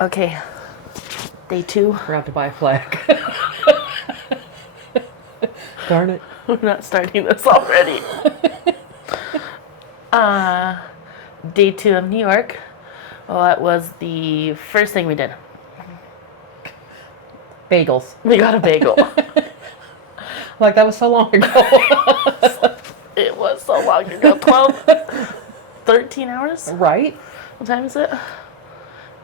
Okay. Day 2. Forgot to buy a flag. Darn it. We're not starting this already. Day 2 of New York. What was the first thing we did? Bagels. We got a bagel. Like that was so long ago. It was so long ago. 12, 13 hours? Right? What time is it?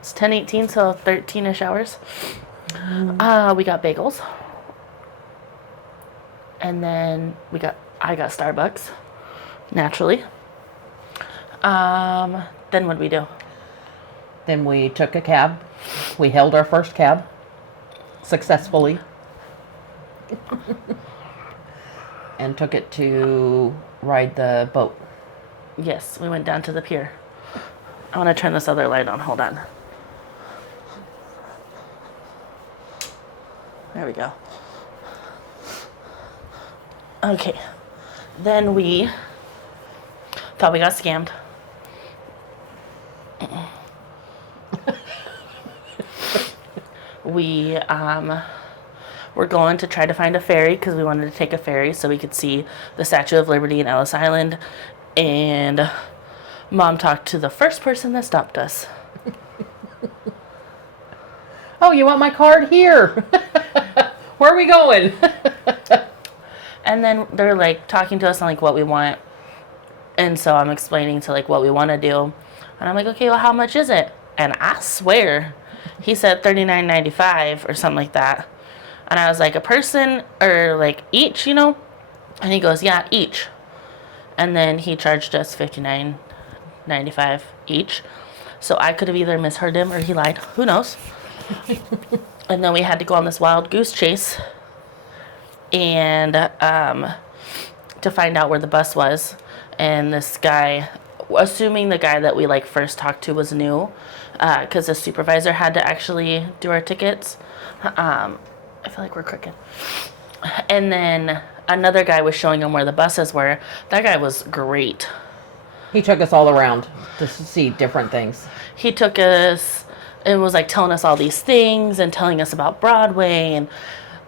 It's 10:18, so 13-ish hours. We got bagels. And then I got Starbucks, naturally. Then what did we do? Then we took a cab. We held our first cab successfully. And took it to ride the boat. Yes, we went down to the pier. I want to turn this other light on. Hold on. There we go. Okay. Then we thought we got scammed. We were going to try to find a ferry because we wanted to take a ferry so we could see the Statue of Liberty in Ellis Island. And Mom talked to the first person that stopped us. Oh, you want my card? Here. Where are we going? And then they're like talking to us on like what we want. And so I'm explaining to like what we want to do. And I'm like, okay, well, how much is it? And I swear he said $39.95 or something like that. And I was like, a person or like each, you know? And he goes, yeah, each. And then he charged us $59.95 each. So I could have either misheard him or he lied. Who knows? And then we had to go on this wild goose chase and to find out where the bus was. And this guy, assuming the guy that we like first talked to was new, because the supervisor had to actually do our tickets. I feel like we're crooked. And then another guy was showing him where the buses were. That guy was great. He took us all around to see different things. He took us and was like telling us all these things and telling us about Broadway, and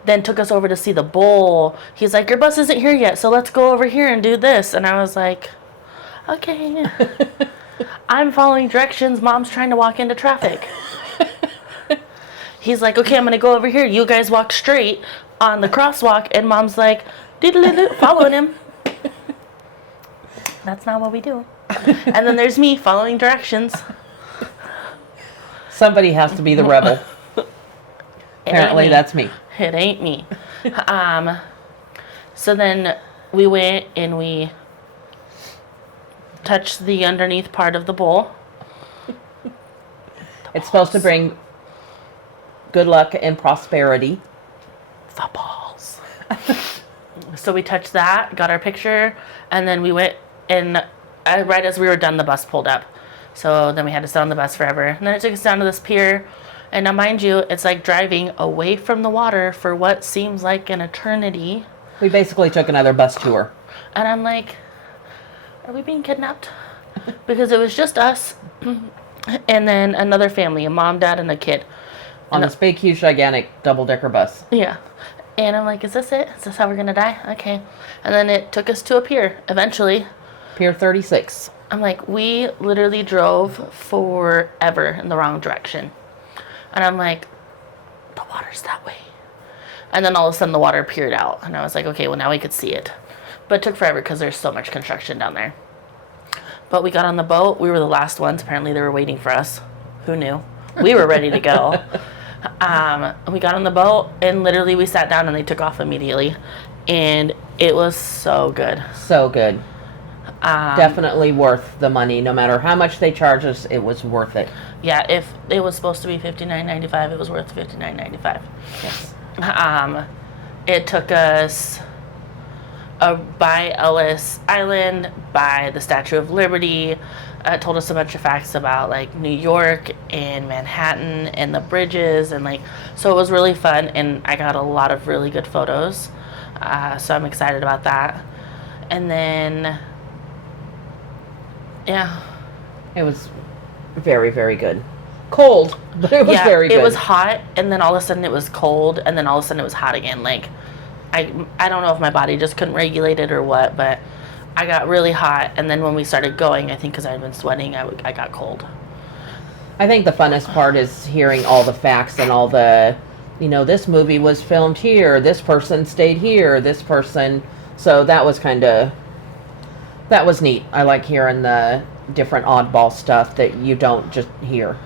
then took us over to see the bowl. He's like, your bus isn't here yet, so let's go over here and do this. And I was like, okay. I'm following directions. Mom's trying to walk into traffic. He's like, okay, I'm going to go over here. You guys walk straight on the crosswalk. And Mom's like, following him. That's not what we do. And then there's me following directions. Somebody has to be the rebel. Apparently that's me. It ain't me. So then we went and we touched the underneath part of the bowl. It's supposed to bring good luck and prosperity. The balls. So we touched that, got our picture, and then we went, and right as we were done, the bus pulled up. So then we had to sit on the bus forever. And then it took us down to this pier. And now, mind you, it's like driving away from the water for what seems like an eternity. We basically took another bus tour. And I'm like, are we being kidnapped? Because it was just us and then another family, a mom, dad, and a kid. On this big, huge, gigantic double-decker bus. Yeah. And I'm like, is this it? Is this how we're going to die? Okay. And then it took us to a pier, eventually. Pier 36. I'm like, we literally drove forever in the wrong direction. And I'm like, the water's that way. And then all of a sudden the water peered out. And I was like, okay, well now we could see it. But it took forever because there's so much construction down there. But we got on the boat. We were the last ones. Apparently they were waiting for us. Who knew? We were ready to go. We got on the boat and literally we sat down and they took off immediately. And it was so good. So good. Definitely worth the money. No matter how much they charge us, it was worth it. Yeah, if it was supposed to be $59.95, it was worth $59.95. Yes. It took us by Ellis Island, by the Statue of Liberty. Told us a bunch of facts about like New York and Manhattan and the bridges, and like, so it was really fun, and I got a lot of really good photos. So I'm excited about that. And then, yeah. It was very, very good. cold, but it was very good. It was hot, and then all of a sudden it was cold, and then all of a sudden it was hot again. Like, I don't know if my body just couldn't regulate it or what, but I got really hot, and then when we started going, I think because I'd been sweating, I got cold. I think the funnest part is hearing all the facts and all the, this movie was filmed here, this person stayed here, this person. So that was neat. I like hearing the different oddball stuff that you don't just hear.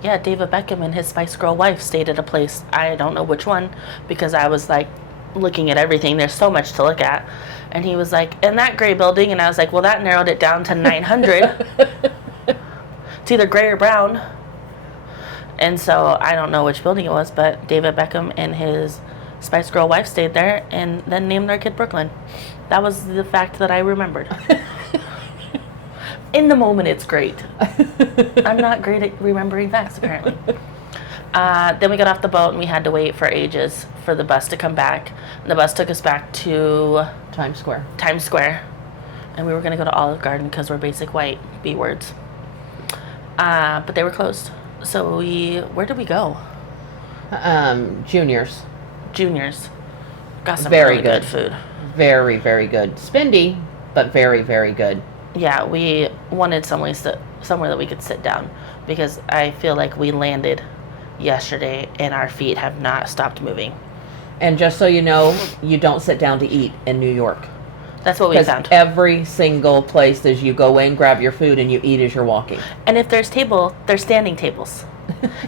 Yeah, David Beckham and his Spice Girl wife stayed at a place. I don't know which one, because I was like looking at everything. There's so much to look at. And he was like, in that gray building. And I was like, well, that narrowed it down to 900. It's either gray or brown. And so I don't know which building it was, but David Beckham and his Spice Girl wife stayed there and then named their kid Brooklyn. That was the fact that I remembered. In the moment, it's great. I'm not great at remembering facts, apparently. Then we got off the boat and we had to wait for ages for the bus to come back. And the bus took us back to Times Square. And we were going to go to Olive Garden because we're basic white B words. But they were closed. So where did we go? Juniors. Got some very really good food. Very, very good. Spendy, but very, very good. Yeah, we wanted somewhere that we could sit down because I feel like we landed yesterday and our feet have not stopped moving. And just so you know, you don't sit down to eat in New York. That's what we found. Every single place is you go in, grab your food, and you eat as you're walking. And if there's standing tables.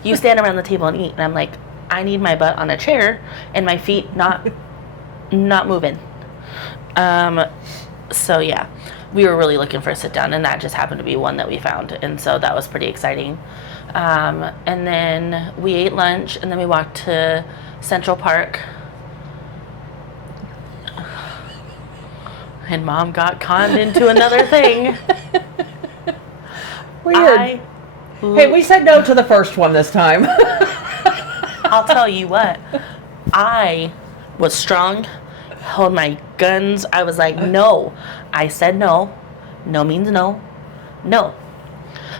You stand around the table and eat. And I'm like, I need my butt on a chair and my feet not moving. So yeah, we were really looking for a sit down, and that just happened to be one that we found. And so that was pretty exciting. And then we ate lunch, and then we walked to Central Park. And Mom got conned into another thing. Weird. Hey, we said no to the first one this time. I'll tell you what. I was strong, held my guns. I was like, no. I said no. No means no. No.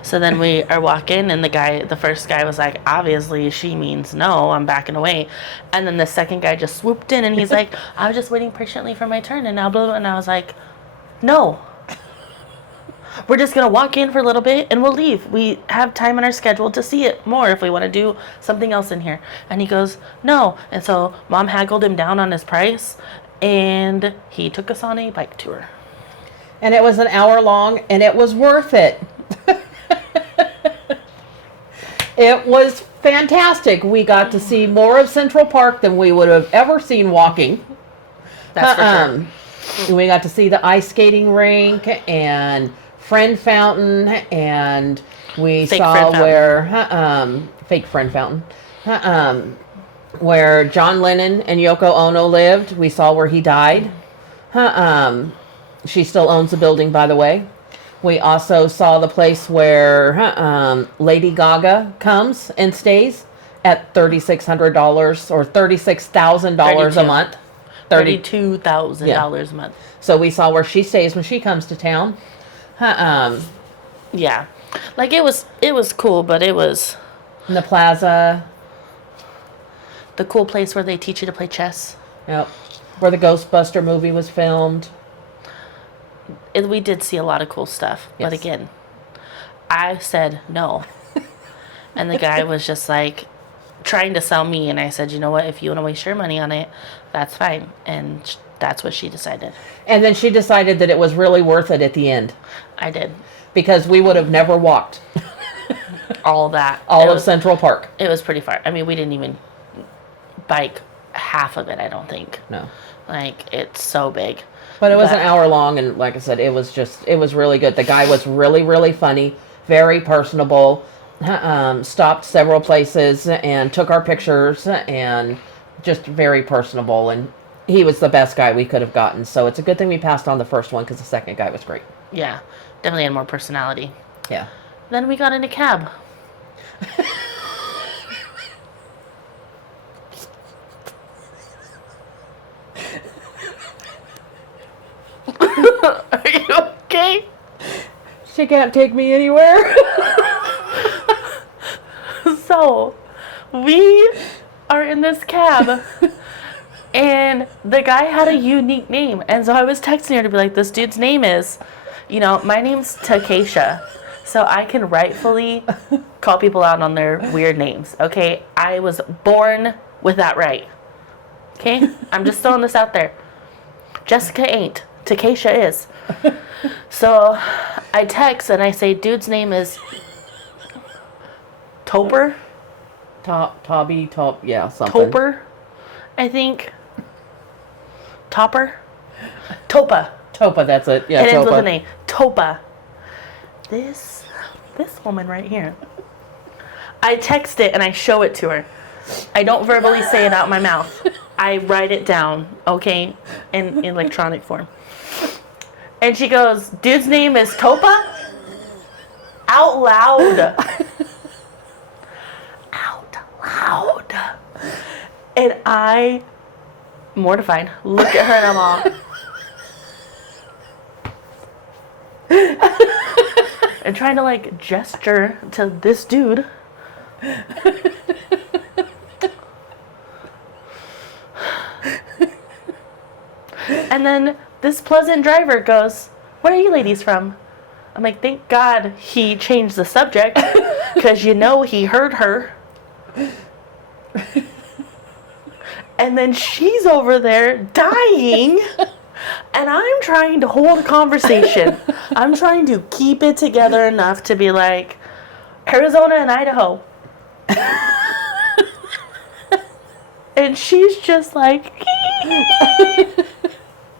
So then we are walking, and the first guy was like, obviously she means no, I'm backing away. And then the second guy just swooped in, and he's like, I was just waiting patiently for my turn, and now blah, blah, and I was like, no. We're just going to walk in for a little bit, and we'll leave. We have time in our schedule to see it more if we want to do something else in here. And he goes, no. And so Mom haggled him down on his price, and he took us on a bike tour. And it was an hour long, and it was worth it. It was fantastic. We got to see more of Central Park than we would have ever seen walking. That's for sure. We got to see the ice skating rink and Friend Fountain, and we saw where fake Friend Fountain, where John Lennon and Yoko Ono lived. We saw where he died. She still owns the building, by the way. We also saw the place where Lady Gaga comes and stays at $3,600 or $36,000 a month. $32,000 a month. So we saw where she stays when she comes to town. Yeah, like it was cool, but it was in the plaza, the cool place where they teach you to play chess. Yep, where the Ghostbuster movie was filmed. We did see a lot of cool stuff, yes. But again, I said no. And the guy was just like trying to sell me, and I said, you know what, if you want to waste your money on it, that's fine. And that's what she decided. And then she decided that it was really worth it at the end. I did. Because we would have never walked. All that. All of Central Park. It was pretty far. I mean, we didn't even bike half of it, I don't think. No. Like, it's so big. But it was an hour long, and like I said, it was really good. The guy was really, really funny, very personable, stopped several places and took our pictures, and just very personable, and he was the best guy we could have gotten. So it's a good thing we passed on the first one, because the second guy was great. Yeah, definitely had more personality. Yeah. Then we got in a cab. Are you okay? She can't take me anywhere. So, we are in this cab, and the guy had a unique name. And so I was texting her to be like, this dude's name is, my name's Takesha. So I can rightfully call people out on their weird names, okay? I was born with that right, okay? I'm just throwing this out there. Jessica ain't. Takesha is. So I text and I say, dude's name is Topper? Something. Topper, I think. Topper? Topa. Topa, that's it. Yeah, It ends with Topa. an A. Topa. This woman right here. I text it and I show it to her. I don't verbally say it out my mouth. I write it down, okay, in electronic form. And she goes, dude's name is Topa? Out loud. Out loud. And I, mortified, look at her and I'm all... and trying to like gesture to this dude. And then this pleasant driver goes, where are you ladies from? I'm like, thank God he changed the subject, because he heard her. And then she's over there dying. And I'm trying to hold a conversation. I'm trying to keep it together enough to be like, Arizona and Idaho. And she's just like,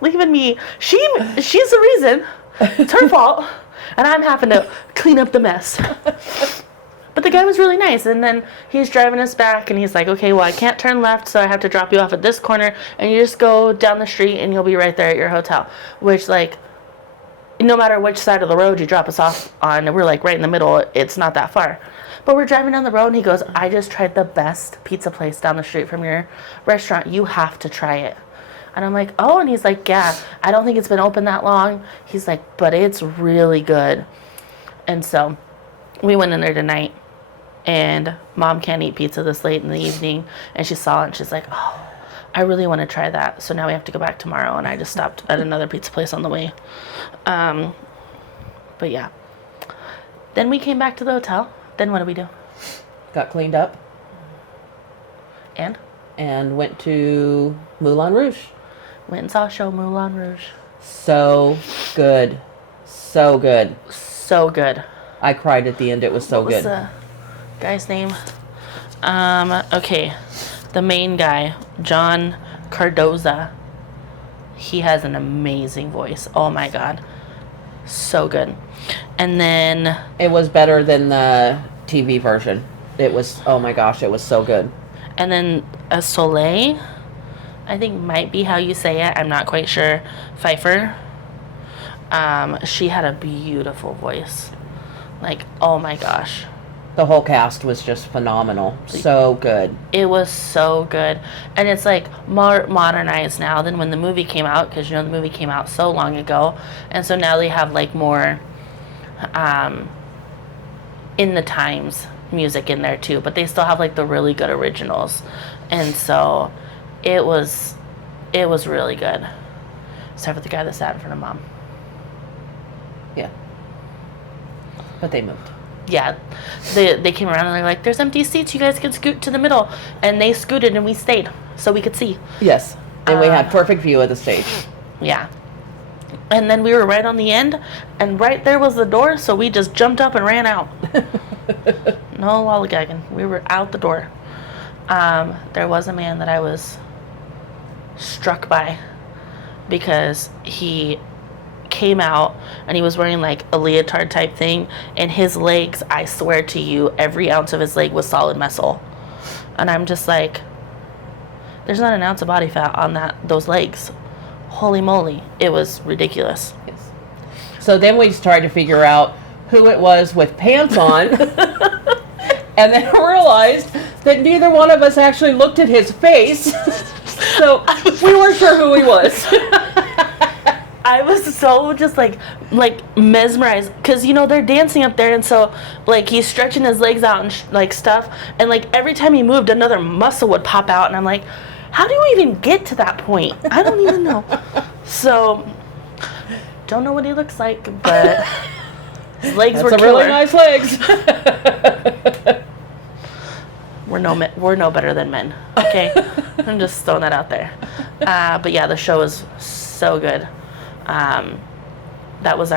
leaving me. She's the reason. It's her fault. And I'm having to clean up the mess. But the guy was really nice. And then he's driving us back and he's like, okay, well, I can't turn left, so I have to drop you off at this corner. And you just go down the street and you'll be right there at your hotel. Which, like, no matter which side of the road you drop us off on, we're like right in the middle. It's not that far. But we're driving down the road and he goes, I just tried the best pizza place down the street from your restaurant. You have to try it. And I'm like, oh, and he's like, yeah, I don't think it's been open that long. He's like, but it's really good. And so we went in there tonight. And Mom can't eat pizza this late in the evening. And she saw it and she's like, oh, I really want to try that. So now we have to go back tomorrow. And I just stopped at another pizza place on the way. But yeah. Then we came back to the hotel. Then what did we do? Got cleaned up. And went to Moulin Rouge. Went and saw a show, Moulin Rouge. So good. So good. So good. I cried at the end. It was so What was good. the guy's name? Okay. The main guy, John Cardoza. He has an amazing voice. Oh my God. So good. And then... It was better than the TV version. It was, oh my gosh, it was so good. And then Soleil, I think might be how you say it. I'm not quite sure. Pfeiffer. She had a beautiful voice. Like, oh my gosh. The whole cast was just phenomenal. So good. It was so good. And it's like more modernized now than when the movie came out, because the movie came out so long ago. And so now they have like more in the times music in there too, but they still have like the really good originals. And so it was really good. Except for the guy that sat in front of Mom. Yeah. But they moved. Yeah. They came around and they're like, there's empty seats, you guys can scoot to the middle. And they scooted and we stayed so we could see. Yes. And we had perfect view of the stage. Yeah. And then we were right on the end, and right there was the door, so we just jumped up and ran out. No lollygagging. We were out the door. There was a man that I was struck by because he came out and he was wearing like a leotard type thing, and his legs, I swear to you, every ounce of his leg was solid muscle. And I'm just like, there's not an ounce of body fat on those legs. Holy moly. It was ridiculous. Yes. So then we tried to figure out who it was with pants on. And then realized that neither one of us actually looked at his face. So we weren't sure who he was. I was so just like mesmerized because they're dancing up there, and so like he's stretching his legs out and like stuff, and like every time he moved, another muscle would pop out, and I'm like, how do you even get to that point? I don't even know. So, don't know what he looks like, but his legs were killer. Really nice legs. We're no better than men. Okay, I'm just throwing that out there. But yeah, the show was so good. That was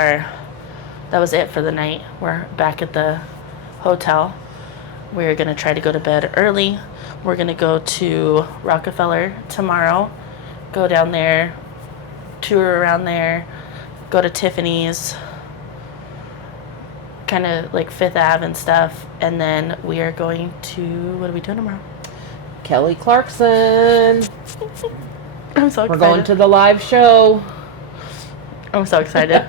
it for the night. We're back at the hotel. We're gonna try to go to bed early. We're gonna go to Rockefeller tomorrow. Go down there, tour around there, go to Tiffany's, kind of like Fifth Ave and stuff, and then we are going to, what are we doing tomorrow? Kelly Clarkson. I'm so excited. We're going to the live show. I'm so excited.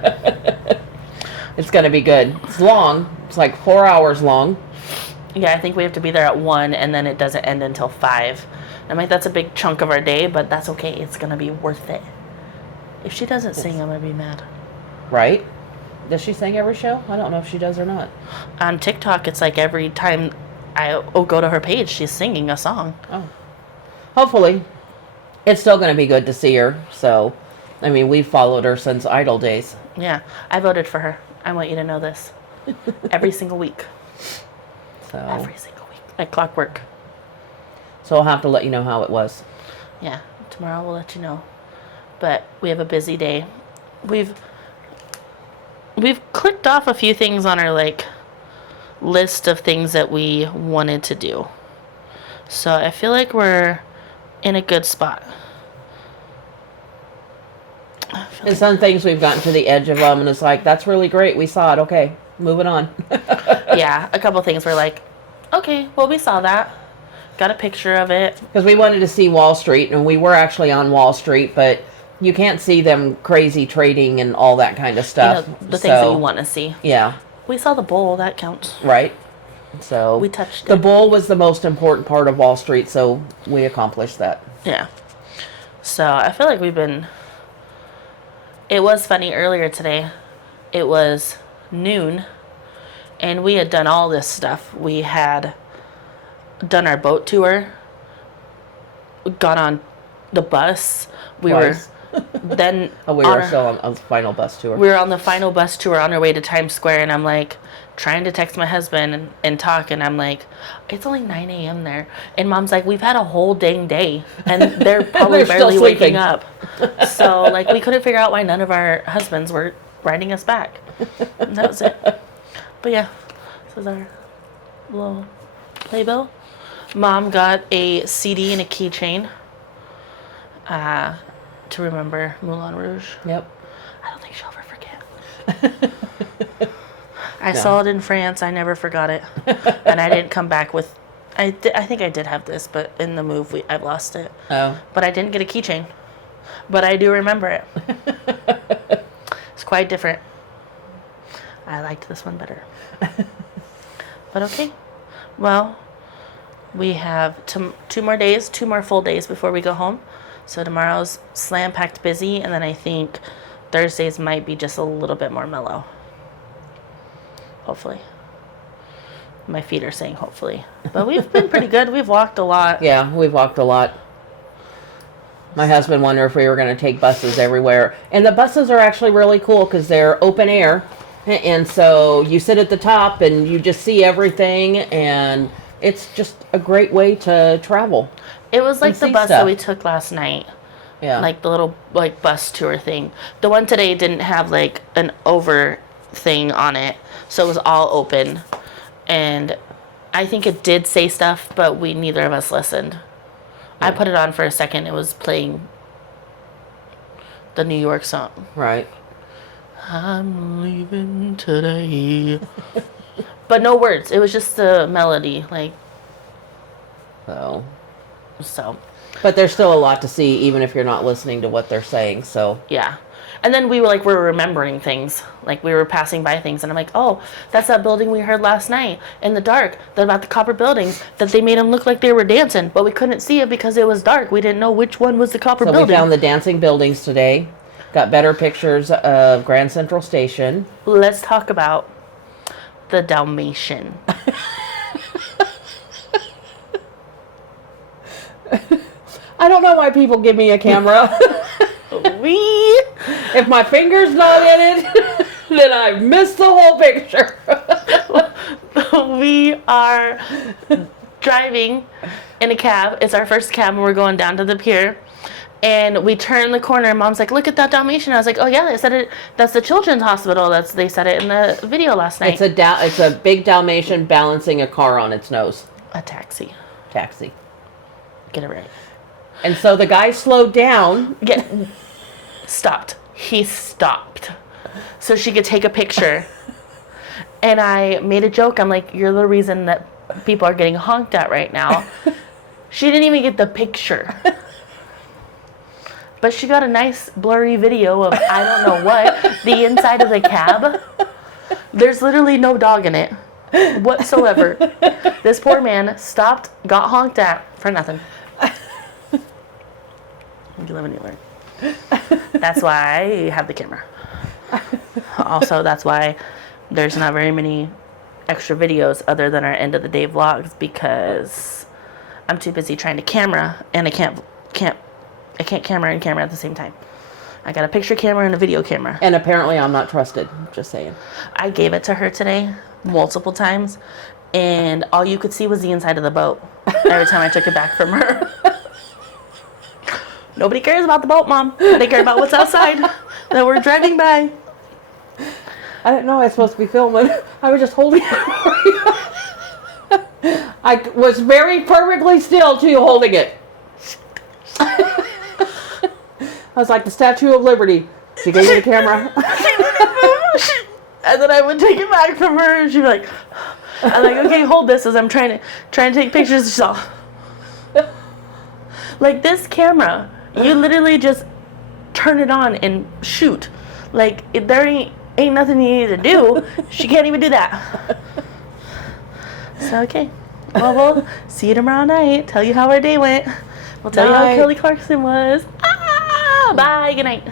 It's going to be good. It's long. It's like 4 hours long. Yeah, I think we have to be there at 1, and then it doesn't end until 5. I'm like, that's a big chunk of our day, but that's okay. It's going to be worth it. If she doesn't sing, I'm going to be mad. Right? Does she sing every show? I don't know if she does or not. On TikTok, it's like every time I go to her page, she's singing a song. Oh. Hopefully. It's still going to be good to see her. So, I mean, we've followed her since Idol days. Yeah. I voted for her. I want you to know this. Every single week. So. Every single week. Like clockwork. So I'll have to let you know how it was. Yeah. Tomorrow we'll let you know. But we have a busy day. We've clicked off a few things on our like list of things that we wanted to do. So I feel like we're in a good spot. And some things we've gotten to the edge of them, and it's like, that's really great. We saw it. Okay, moving on. Yeah, a couple things were like, okay, well, we saw that. Got a picture of it. Because we wanted to see Wall Street, and we were actually on Wall Street, but you can't see them crazy trading and all that kind of stuff. The things that you want to see. Yeah. We saw the bull. That counts. Right. So we touched it. The bull was the most important part of Wall Street, so we accomplished that. Yeah. So I feel like we've been... It was funny earlier today. It was noon, and we had done all this stuff. We had done our boat tour, got on the bus. We were then we were still on the final bus tour. We were on the final bus tour on our way to Times Square, and I'm like trying to text my husband and talk, and I'm like, it's only 9 a.m. there, and Mom's like, we've had a whole dang day, and they're probably barely waking up. So like we couldn't figure out why none of our husbands were riding us back. And that was it. But yeah, this is our little playbill. Mom got a CD and a keychain to remember Moulin Rouge. Yep. I don't think she'll ever forget. I saw it in France. I never forgot it. And I didn't come back with... I think I did have this, but in the move, I've lost it. Oh. But I didn't get a keychain. But I do remember it. It's quite different. I liked this one better. But okay. Well, we have 2 more days, 2 more full days before we go home. So tomorrow's slam-packed busy, and then I think Thursdays might be just a little bit more mellow. Hopefully. My feet are saying hopefully. But we've been pretty good. We've walked a lot. Yeah, we've walked a lot. My husband wondered if we were going to take buses everywhere. And the buses are actually really cool because they're open air. And so you sit at the top and you just see everything. And it's just a great way to travel. It was like the bus that we took last night. Yeah. Like the little like bus tour thing. The one today didn't have like an over thing on it. So it was all open. And I think it did say stuff, but neither of us listened. Yeah. I put it on for a second. It was playing the New York song. Right. I'm leaving today. But no words. It was just the melody. Like. So. But there's still a lot to see, even if you're not listening to what they're saying. So. Yeah. And then we were remembering things. Like we were passing by things, and I'm like, oh, that's that building we heard last night in the dark about the copper buildings that they made them look like they were dancing, but we couldn't see it because it was dark. We didn't know which one was the copper building. So we found the dancing buildings today. got better pictures of Grand Central Station. Let's talk about the Dalmatian. I don't know why people give me a camera. If my finger's not in it, then I missed the whole picture. We are driving in a cab. It's our first cab, and we're going down to the pier. And we turn the corner, and Mom's like, "Look at that Dalmatian." I was like, "Oh yeah, they said it. That's the children's hospital. They said it in the video last night." It's a big Dalmatian balancing a car on its nose. A taxi. Taxi. Get it right. And so the guy slowed down. Stopped. He stopped, so she could take a picture. And I made a joke. I'm like, "You're the reason that people are getting honked at right now." She didn't even get the picture. But she got a nice blurry video of I don't know what, the inside of the cab. There's literally no dog in it whatsoever. This poor man stopped, got honked at for nothing. You live and you learn. That's why I have the camera. Also, that's why there's not very many extra videos other than our end of the day vlogs, because I'm too busy trying to camera, and I can't camera and camera at the same time. I got a picture camera and a video camera. And apparently I'm not trusted. Just saying. I gave it to her today multiple times, and all you could see was the inside of the boat every time I took it back from her. Nobody cares about the boat, Mom. They care about what's outside that we're driving by. I didn't know I was supposed to be filming. I was just holding it for you. I was very perfectly still to you holding it. I was like the Statue of Liberty. She gave me the camera. And then I would take it back from her, and she'd be like, I'm like, okay, hold this as I'm trying to take pictures. She's all, like, this camera, you literally just turn it on and shoot. Like, there ain't nothing you need to do. She can't even do that. So, okay. Well, we'll see you tomorrow night. Tell you how our day went. We'll tell you how Kelly Clarkson was. Bye. Good night.